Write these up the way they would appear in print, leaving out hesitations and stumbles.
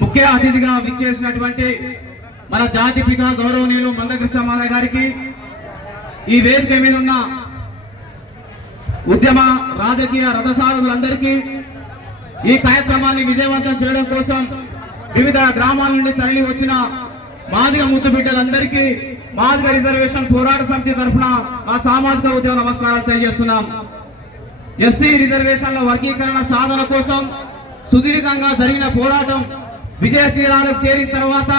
ముఖ్య అతిథిగా విచ్చేసినటువంటి మన జాతిపిత గౌరవనీయులు మందకృష్ణ మాదయ్య గారికి, ఈ వేదిక మీద ఉన్న ఉద్యమ రాజకీయ రథసారథులందరికీ, ఈ కార్యక్రమాన్ని విజయవంతం చేయడం కోసం వివిధ గ్రామాల నుండి తరలి వచ్చిన మాదిగ ముద్దు బిడ్డలందరికీ మాదిగ రిజర్వేషన్ పోరాట సమితి తరఫున మా సామాజిక ఉద్యమ నమస్కారాలు తెలియజేస్తున్నాం. ఎస్సీ రిజర్వేషన్ల వర్గీకరణ సాధన కోసం సుదీర్ఘంగా జరిగిన పోరాటం విజయ తీరాలకు చేరిన తర్వాత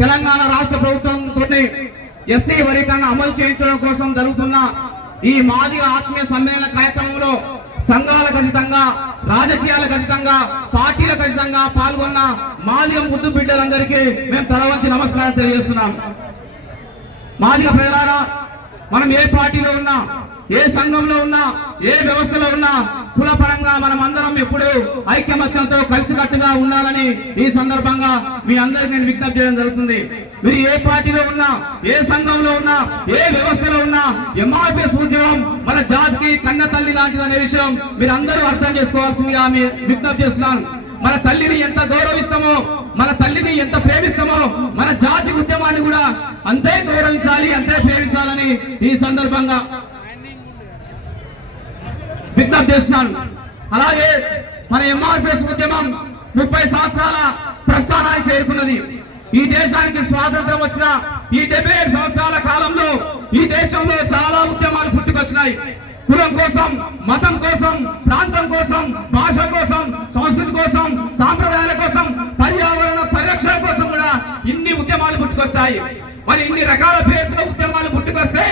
తెలంగాణ రాష్ట్ర ప్రభుత్వంతో ఎస్సీ వర్గీకరణ అమలు చేయించడం కోసం జరుగుతున్న ఈ మాదిగ ఆత్మీయ సమ్మేళన కార్యక్రమంలో సంఘాలకు అతీతంగా, రాజకీయాలకు అతీతంగా, పార్టీలకు అతీతంగా పాల్గొన్న మాదిగ ముద్దు బిడ్డలందరికీ మేము తల వంచి నమస్కారం తెలియజేస్తున్నాం. మాదిగ ప్రజలారా, మనం ఏ పార్టీలో ఉన్నా, ఏ సంఘంలో ఉన్నా, ఏ వ్యవస్థలో ఉన్నా కులపరంగా మనం అందరం ఎప్పుడు ఐక్యమత్యంతో కలిసికట్టుగా ఉండాలని ఈ సందర్భంగా మీ అందరికి నేను విజ్ఞప్తి చేయడం జరుగుతుంది. మీరు ఏ పార్టీలో ఉన్నా, ఏ సంఘంలో ఉన్నా, ఏ వ్యవస్థలో ఉన్నా ఎంఆర్పిఎస్ ఉద్యమం మన జాతికి కన్న తల్లి లాంటిది అనే విషయం మీరు అందరూ అర్థం చేసుకోవాల్సిందిగా మీ విజ్ఞప్తి చేస్తున్నాను. మన తల్లిని ఎంత గౌరవిస్తామో, మన తల్లిని ఎంత ప్రేమిస్తామో, మన జాతి ఉద్యమాన్ని కూడా అంతే గౌరవించాలి, అంతే ప్రేమించాలని ఈ సందర్భంగా విజ్ఞప్తి చేస్తున్నాను. అలాగే మన ఎంఆర్పిఎస్ ఉద్యమం 30 సంవత్సరాల ప్రస్థానానికి చేరుకున్నది. ఈ దేశానికి స్వాతంత్రం వచ్చిన ఈ 75 సంవత్సరాల కాలంలో ఈ దేశంలో చాలా ఉద్యమాలు పుట్టుకొచ్చినాయి. కులం కోసం, మతం కోసం, ప్రాంతం కోసం, భాష కోసం, సంస్కృతి కోసం, సాంప్రదాయాల కోసం, పర్యావరణ పరిరక్షణ కోసం కూడా ఇన్ని ఉద్యమాలు పుట్టుకొచ్చాయి. మరి ఇన్ని రకాల పేరుతో ఉద్యమాలు పుట్టుకొస్తే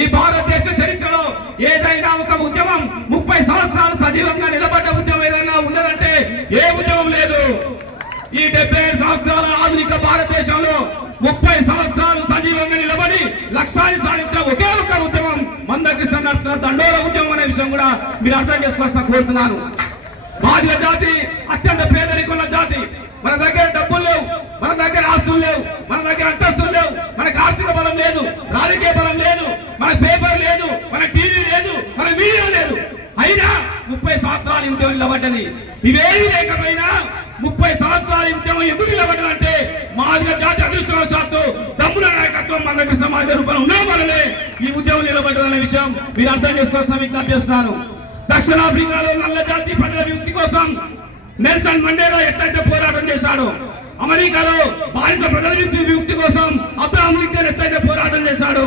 ఈ భారతదేశ చరిత్రలో ఏదైనా ఒక ఉద్యమం 30 సంవత్సరాలు సజీవంగా నిలబడ్డ ఉద్యమం ఏదైనా ఉన్నదంటే ఏ ఉద్యమం లేదు. ఈ 75 సంవత్సరాల ఆధునిక భారతదేశంలో 30 సంవత్సరాలు సజీవంగా నిలబడి లక్ష్యాన్ని సాధించిన ఒకే ఒక ఉద్యమం మందకృష్ణ నడుపుతున్న దండోర ఉద్యమం అనే విషయం కూడా మీరు అర్థం చేసుకోవాల్సిన కోరుతున్నాను. మాదిగ జాతి అత్యంత పేదరికన్న జాతి. మన దగ్గర డబ్బులు లేవు, మన దగ్గర ఆస్తులు లేవు, మన దగ్గర అంతస్తులు లేవు, మనకు ఆర్థిక బలం లేదు, రాజకీయ బలం లేదు, మన పేపర్ లేదు, మన టీవీ లేదు, మన మీడియా లేదు. అయినా 30 సంవత్సరాలు ఉద్యమం నిలబడ్డది. ఇవేమీ లేకపోయినా 30 సంవత్సరాల ఉద్యమం ఎందుకు నిలబడ్డదంటే మాదిగ జాతి అదృష్టవశాత్తు దమ్ముల నాయకత్వం మందకృష్ణ మాదిగ రూపంలో ఉన్న వల్లనే ఈ ఉద్యమం నిలబడ్డదనే విషయం మీరు అర్థం చేసుకోవాల్సిన విజ్ఞప్తి చేస్తున్నాను. దక్షిణాఫ్రికాలో నల్ల జాతి ప్రజల విముక్తి కోసం నెల్సన్ మండేలా ఎట్లయితే పోరాటం చేశాడో, అమెరికాలో బానిస ప్రజల విముక్తి కోసం అబ్రహాం లింకన్ ఎట్లయితే పోరాటం చేశాడు,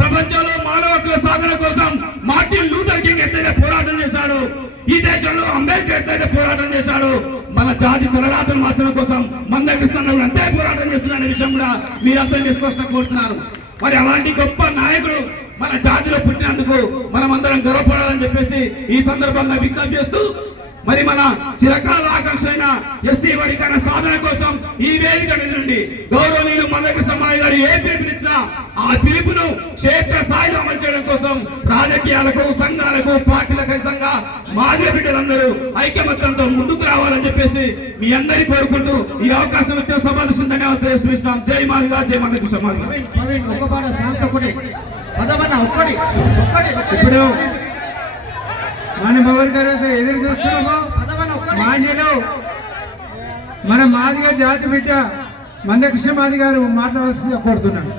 ప్రపంచంలో మానవ హక్కుల సాధన కోసం మార్టిన్ లూథర్ కింగ్ ఎట్లయితే పోరాటం చేశాడు, ఈ దేశంలో అంబేద్కర్ ఎట్లయితే పోరాటం చేశాడు, మన జాతి తలరాతలు మార్చడం కోసం మందకృష్ణ అంతే పోరాటం చేస్తున్న విషయం కూడా మీరు అర్థం చేసుకోవాల్సిన కోరుతున్నాను. మరి అలాంటి గొప్ప నాయకుడు మన జాతిలో పుట్టినందుకు మనం అందరం గర్వపడాలని చెప్పేసి ఈ సందర్భంగా విజ్ఞప్తి చేస్తూ, మరి మన చిరకాల ఆకాంక్ష అయిన ఎస్సీ వర్గీకరణ సాధన కోసం ఈ వేదిక మీద నుండి గౌరవనీయులు మందకృష్ణ మాదిగ గారు ఏ పిలుపునిచ్చినా ఆ పిలుపును క్షేత్ర స్థాయిలో అమలు చేయడం కోసం రాజకీయాలకు, సంఘాలకు, పార్టీలకు ఖచ్చితంగా మాదిగ బిడ్డలందరూ ఐకమత్యంతో ముందుకు రావాలని చెప్పేసి మీ అందరినీ కోరుకుంటూ ఈ అవకాశం ఇచ్చిన సభకు ధన్యవాదాలు తెలియజేస్తున్నాం. జై మాదిగ, జై మందకృష్ణ మాదిగ. ఇప్పుడు మనం ఎవరికైతే ఎదురు చూస్తున్నామో మాన్యులు మన మాదిగ జాతి బిడ్డ మందకృష్ణ మాదిగ గారు మాట్లాడాల్సిందిగా కోరుతున్నాను.